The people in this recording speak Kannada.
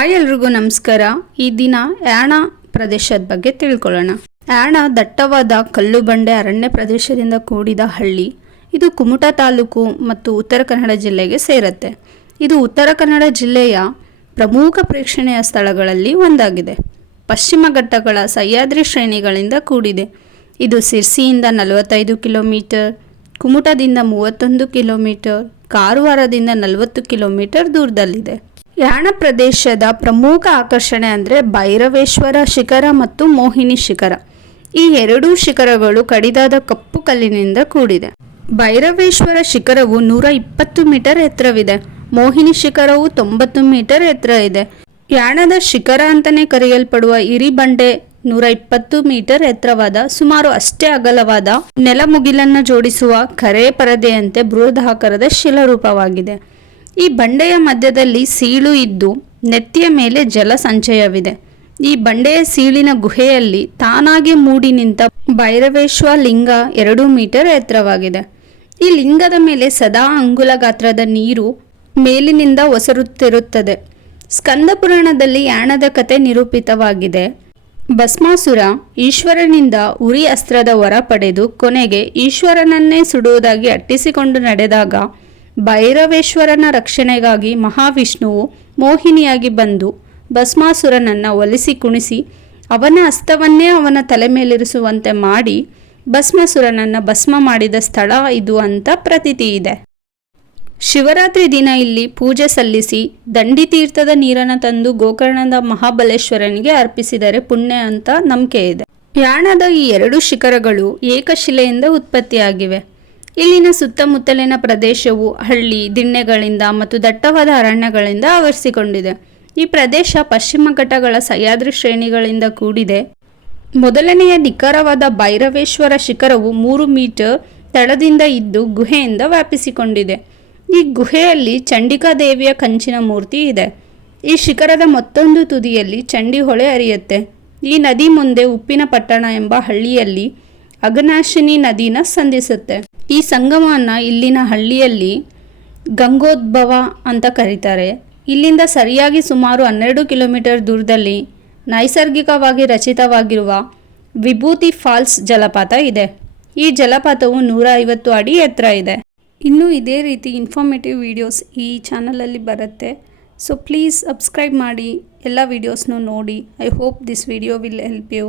ಹಾಯ್ ಎಲ್ರಿಗೂ ನಮಸ್ಕಾರ. ಈ ದಿನ ಯಾಣ ಪ್ರದೇಶದ ಬಗ್ಗೆ ತಿಳ್ಕೊಳ್ಳೋಣ. ಯಾಣ ದಟ್ಟವಾದ ಕಲ್ಲು ಬಂಡೆ ಅರಣ್ಯ ಪ್ರದೇಶದಿಂದ ಕೂಡಿದ ಹಳ್ಳಿ. ಇದು ಕುಮಟಾ ತಾಲೂಕು ಮತ್ತು ಉತ್ತರ ಕನ್ನಡ ಜಿಲ್ಲೆಗೆ ಸೇರುತ್ತೆ. ಇದು ಉತ್ತರ ಕನ್ನಡ ಜಿಲ್ಲೆಯ ಪ್ರಮುಖ ಪ್ರೇಕ್ಷಣೀಯ ಸ್ಥಳಗಳಲ್ಲಿ ಒಂದಾಗಿದೆ. ಪಶ್ಚಿಮ ಘಟ್ಟಗಳ ಸಹ್ಯಾದ್ರಿ ಶ್ರೇಣಿಗಳಿಂದ ಕೂಡಿದೆ. ಇದು ಸಿರ್ಸಿಯಿಂದ 45 ಕಿಲೋಮೀಟರ್, ಕುಮಟಾದಿಂದ 31 ಕಿಲೋಮೀಟರ್, ಕಾರವಾರದಿಂದ 40 ಕಿಲೋಮೀಟರ್ ದೂರದಲ್ಲಿದೆ. ಯಾಣ ಪ್ರದೇಶದ ಪ್ರಮುಖ ಆಕರ್ಷಣೆ ಅಂದರೆ ಭೈರವೇಶ್ವರ ಶಿಖರ ಮತ್ತು ಮೋಹಿನಿ ಶಿಖರ. ಈ ಎರಡೂ ಶಿಖರಗಳು ಕಡಿದಾದ ಕಪ್ಪು ಕಲ್ಲಿನಿಂದ ಕೂಡಿದೆ. ಭೈರವೇಶ್ವರ ಶಿಖರವು 120 ಮೀಟರ್ ಎತ್ತರವಿದೆ. ಮೋಹಿನಿ ಶಿಖರವು 90 ಮೀಟರ್ ಎತ್ತರ ಇದೆ. ಯಾಣದ ಶಿಖರ ಅಂತಲೇ ಕರೆಯಲ್ಪಡುವ ಇರಿಬಂಡೆ 120 ಮೀಟರ್ ಎತ್ತರವಾದ, ಸುಮಾರು ಅಷ್ಟೇ ಅಗಲವಾದ, ನೆಲಮುಗಿಲನ್ನು ಜೋಡಿಸುವ ಕರೆ ಪರದೆಯಂತೆ ಬೃಹದಾಕಾರದ ಶಿಲಾರೂಪವಾಗಿದೆ. ಈ ಬಂಡೆಯ ಮಧ್ಯದಲ್ಲಿ ಸೀಳು ಇದ್ದು ನೆತ್ತಿಯ ಮೇಲೆ ಜಲ ಸಂಚಯವಿದೆ. ಈ ಬಂಡೆಯ ಸೀಳಿನ ಗುಹೆಯಲ್ಲಿ ತಾನಾಗಿ ಮೂಡಿ ನಿಂತ ಭೈರವೇಶ್ವರ ಲಿಂಗ 2 ಮೀಟರ್ ಎತ್ತರವಾಗಿದೆ. ಈ ಲಿಂಗದ ಮೇಲೆ ಸದಾ ಅಂಗುಲ ಗಾತ್ರದ ನೀರು ಮೇಲಿನಿಂದ ಒಸರುತ್ತಿರುತ್ತದೆ. ಸ್ಕಂದ ಪುರಾಣದಲ್ಲಿ ಯಾಣದ ಕತೆ ನಿರೂಪಿತವಾಗಿದೆ. ಭಸ್ಮಾಸುರ ಈಶ್ವರನಿಂದ ಉರಿ ಅಸ್ತ್ರದ ವರ ಪಡೆದು ಕೊನೆಗೆ ಈಶ್ವರನನ್ನೇ ಸುಡುವುದಾಗಿ ಅಟ್ಟಿಸಿಕೊಂಡು ನಡೆದಾಗ ಭೈರವೇಶ್ವರನ ರಕ್ಷಣೆಗಾಗಿ ಮಹಾವಿಷ್ಣುವು ಮೋಹಿನಿಯಾಗಿ ಬಂದು ಭಸ್ಮಾಸುರನನ್ನು ಒಲಿಸಿ ಕುಣಿಸಿ ಅವನ ಹಸ್ತವನ್ನೇ ಅವನ ತಲೆ ಮೇಲಿರಿಸುವಂತೆ ಮಾಡಿ ಭಸ್ಮಾಸುರನನ್ನು ಭಸ್ಮ ಮಾಡಿದ ಸ್ಥಳ ಇದು ಅಂತ ಪ್ರತೀತಿ ಇದೆ. ಶಿವರಾತ್ರಿ ದಿನ ಇಲ್ಲಿ ಪೂಜೆ ಸಲ್ಲಿಸಿ ದಂಡಿ ತೀರ್ಥದ ನೀರನ್ನು ತಂದು ಗೋಕರ್ಣದ ಮಹಾಬಲೇಶ್ವರನಿಗೆ ಅರ್ಪಿಸಿದರೆ ಪುಣ್ಯ ಅಂತ ನಂಬಿಕೆ ಇದೆ. ಯಾಣದ ಈ ಎರಡು ಶಿಖರಗಳು ಏಕಶಿಲೆಯಿಂದ ಉತ್ಪತ್ತಿಯಾಗಿವೆ. ಇಲ್ಲಿನ ಸುತ್ತಮುತ್ತಲಿನ ಪ್ರದೇಶವು ಹಳ್ಳಿ ದಿಣ್ಣೆಗಳಿಂದ ಮತ್ತು ದಟ್ಟವಾದ ಅರಣ್ಯಗಳಿಂದ ಆವರಿಸಿಕೊಂಡಿದೆ. ಈ ಪ್ರದೇಶ ಪಶ್ಚಿಮ ಘಟ್ಟಗಳ ಸಹ್ಯಾದ್ರಿ ಶ್ರೇಣಿಗಳಿಂದ ಕೂಡಿದೆ. ಮೊದಲನೆಯ ನಿಖರವಾದ ಭೈರವೇಶ್ವರ ಶಿಖರವು 3 ಮೀಟರ್ ತಳದಿಂದ ಇದ್ದು ಗುಹೆಯಿಂದ ವ್ಯಾಪಿಸಿಕೊಂಡಿದೆ. ಈ ಗುಹೆಯಲ್ಲಿ ಚಂಡಿಕಾ ದೇವಿಯ ಕಂಚಿನ ಮೂರ್ತಿ ಇದೆ. ಈ ಶಿಖರದ ಮತ್ತೊಂದು ತುದಿಯಲ್ಲಿ ಚಂಡಿ ಹೊಳೆ ಹರಿಯುತ್ತೆ. ಈ ನದಿ ಮುಂದೆ ಉಪ್ಪಿನ ಪಟ್ಟಣ ಎಂಬ ಹಳ್ಳಿಯಲ್ಲಿ ಅಘನಾಶಿನಿ ನದಿನ ಸಂಧಿಸುತ್ತೆ. ಈ ಸಂಗಮವನ್ನು ಇಲ್ಲಿನ ಹಳ್ಳಿಯಲ್ಲಿ ಗಂಗೋದ್ಭವ ಅಂತ ಕರೀತಾರೆ. ಇಲ್ಲಿಂದ ಸರಿಯಾಗಿ ಸುಮಾರು 12 ಕಿಲೋಮೀಟರ್ ದೂರದಲ್ಲಿ ನೈಸರ್ಗಿಕವಾಗಿ ರಚಿತವಾಗಿರುವ ವಿಭೂತಿ ಫಾಲ್ಸ್ ಜಲಪಾತ ಇದೆ. ಈ ಜಲಪಾತವು 150 ಅಡಿ ಎತ್ತರ ಇದೆ. ಇನ್ನೂ ಇದೇ ರೀತಿ ಇನ್ಫಾರ್ಮೇಟಿವ್ ವಿಡಿಯೋಸ್ ಈ ಚಾನಲಲ್ಲಿ ಬರುತ್ತೆ. ಸೊ ಪ್ಲೀಸ್ ಸಬ್ಸ್ಕ್ರೈಬ್ ಮಾಡಿ, ಎಲ್ಲ ವಿಡಿಯೋಸ್ನೂ ನೋಡಿ. I hope this video will help you.